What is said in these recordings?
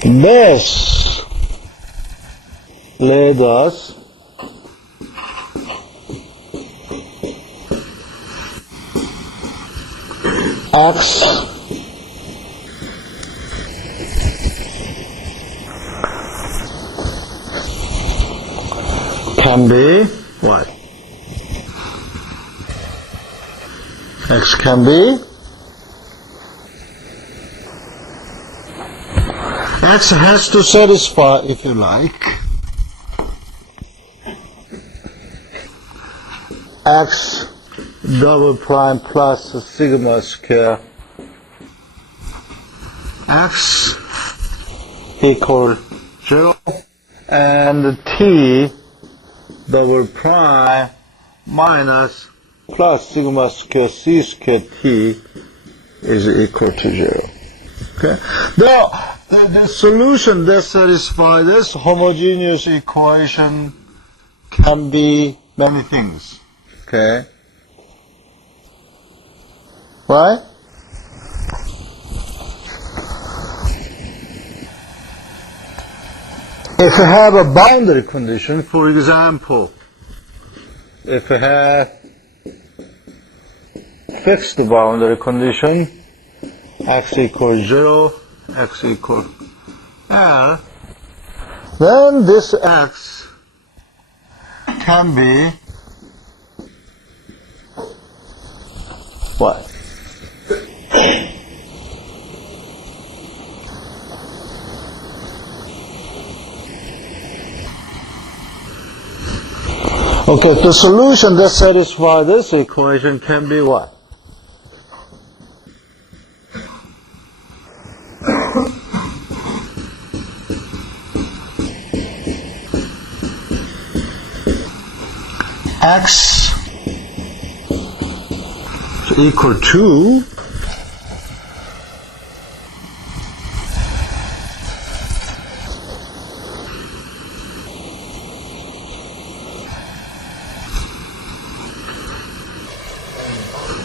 This led us X can be what? X can be X has to satisfy, if you like, X double prime plus sigma square X equal 0 and T double prime minus plus sigma square C square T is equal to 0. Okay? Now, the solution that satisfies this homogeneous equation can be many things. Okay? Right? If you have a boundary condition, for example, if you have fixed boundary condition, x equals 0, x equals L, then this x can be what? Okay, the solution that satisfies this equation can be what? X is equal to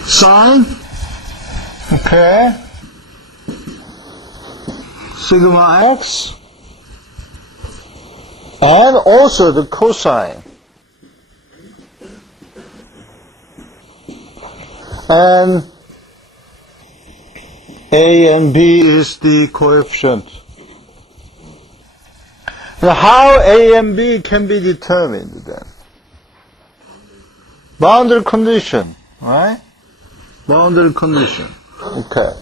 sine, okay, sigma x, and also the cosine. And A and B is the coefficient. Now, how A and B can be determined then? Boundary condition, right? Boundary condition. Okay.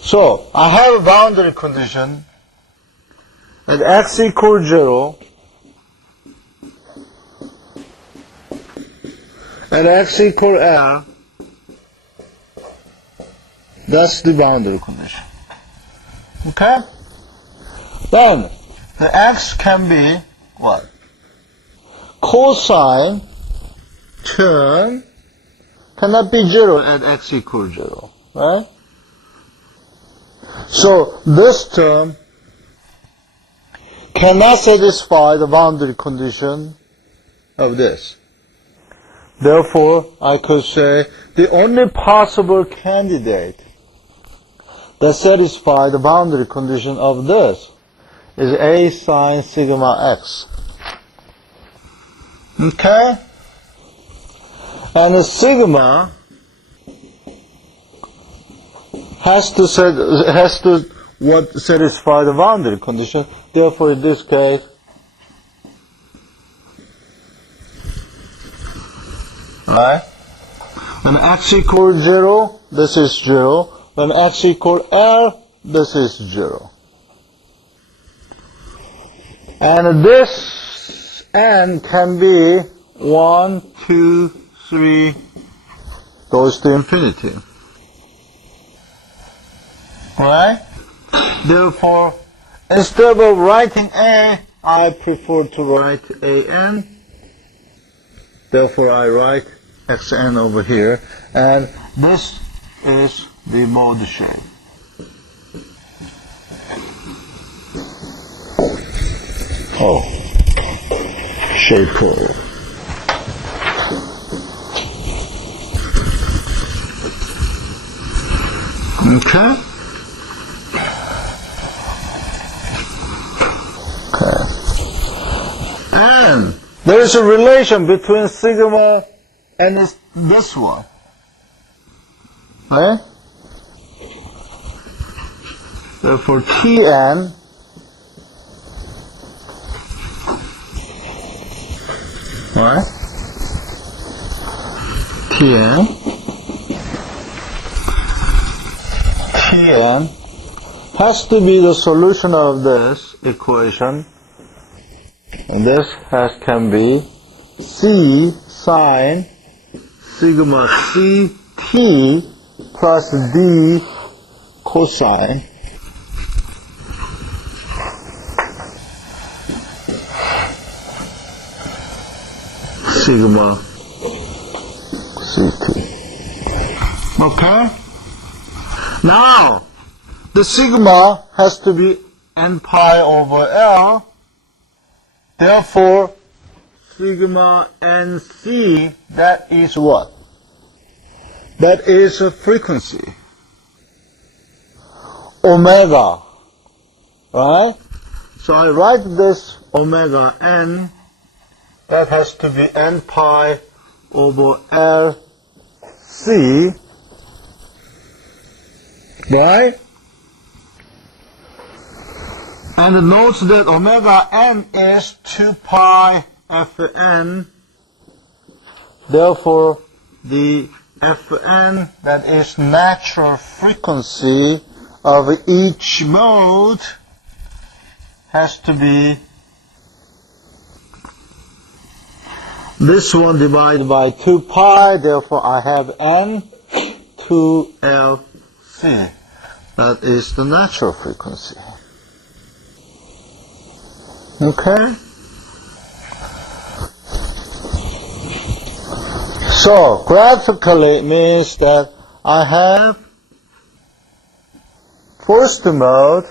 So, I have a boundary condition at x equals 0, at x equals L. That's the boundary condition. Okay? Then, the x can be what? Cosine term cannot be 0 at x equals 0. Right? So, this term cannot satisfy the boundary condition of this. Therefore, I could say the only possible candidate that satisfies the boundary condition of this is A sine sigma x. Okay? And the sigma has to satisfy the boundary condition. Therefore, in this case, right? When x equals 0, this is 0. When x equals L, this is 0. And this n can be 1, 2, 3, goes to infinity. Right? Therefore, instead of writing A, I prefer to write AN. Therefore, I write xn over here. And this is the mode shape. Oh, shape plural. Okay. There is a relation between sigma and this one. Right? Therefore, Tn right? Tn has to be the solution of this equation, and this can be C sine sigma Ct plus D cosine sigma Ct. Okay? Now, the sigma has to be n pi over L. Therefore, sigma nc, that is what? That is a frequency. Omega. Right? So I write this omega n. That has to be n pi over L C. Right? And note that omega n is 2 pi Fn. Therefore, the Fn, that is natural frequency of each mode, has to be this one divided by 2 pi. Therefore, I have n 2Lc. That is the natural frequency. Okay? So, graphically it means that I have first mode,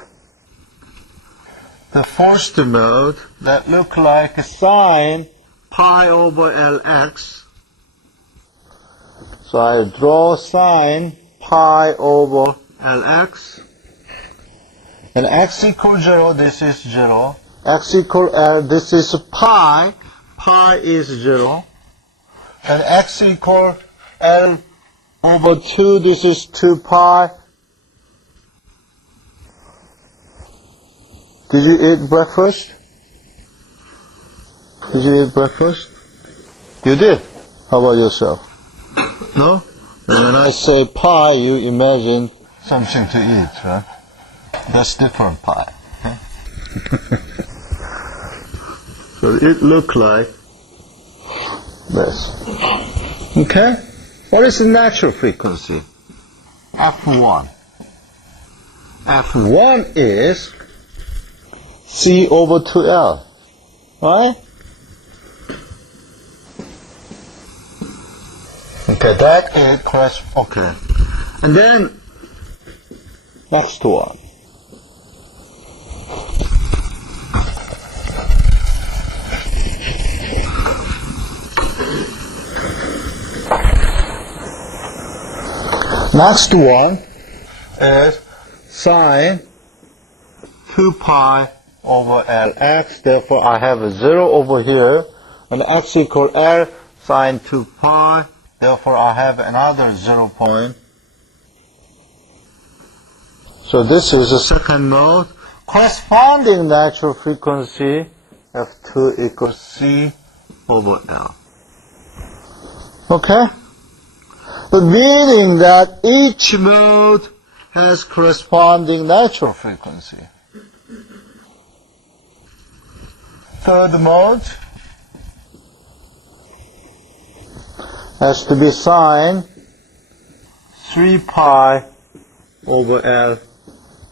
the first mode that look like sine pi over Lx. So I draw sine pi over Lx. And x equals 0, this is 0. X equals L, this is pi. Pi is 0. And x equals L over 2, this is 2 pi. Did you eat breakfast? Did you eat breakfast? You did. How about yourself? No? And when I say pi, you imagine something to eat, right? That's different pie. Okay? So it look like this. Okay? What is the natural frequency? F1. F1 is C over 2L. Right? Okay, that is correct. Okay. And then, next one. Next one is sine 2 pi over Lx. Therefore, I have a 0 over here. And x equals L sine 2 pi. Therefore, I have another 0 point. So this is the second mode. Corresponding natural frequency, F2 equals C over L. Okay? But meaning that each mode has corresponding natural frequency. Third mode has to be sine 3 pi over L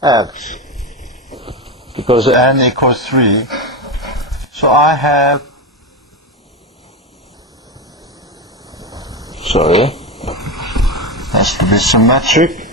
x, because n equals 3. So I have, has to be symmetric.